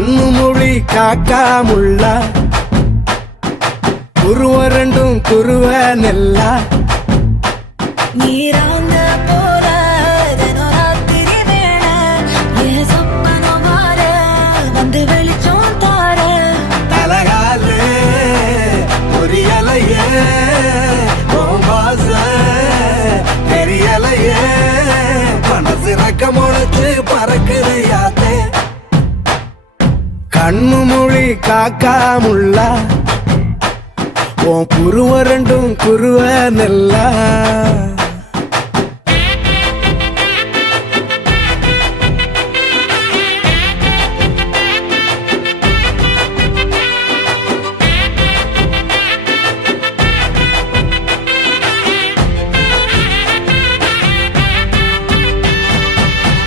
கண்ணு மொழி காக்காமுள்ள குருவ ரெண்டும் குருவ நெல்லா நீராங்க போல ராத்திரி வேள என் சொப்பனம் மாற வந்து வெளிச்சம் தார தலகாலே பொரியலையே பாச தெரியலையே மனசு ரக்க முளைச்சு பறக்குதையாத்தே கண்ணு மொழி காக்காமுள்ள உன் குருவ ரெண்டும் குருவ நெல்லா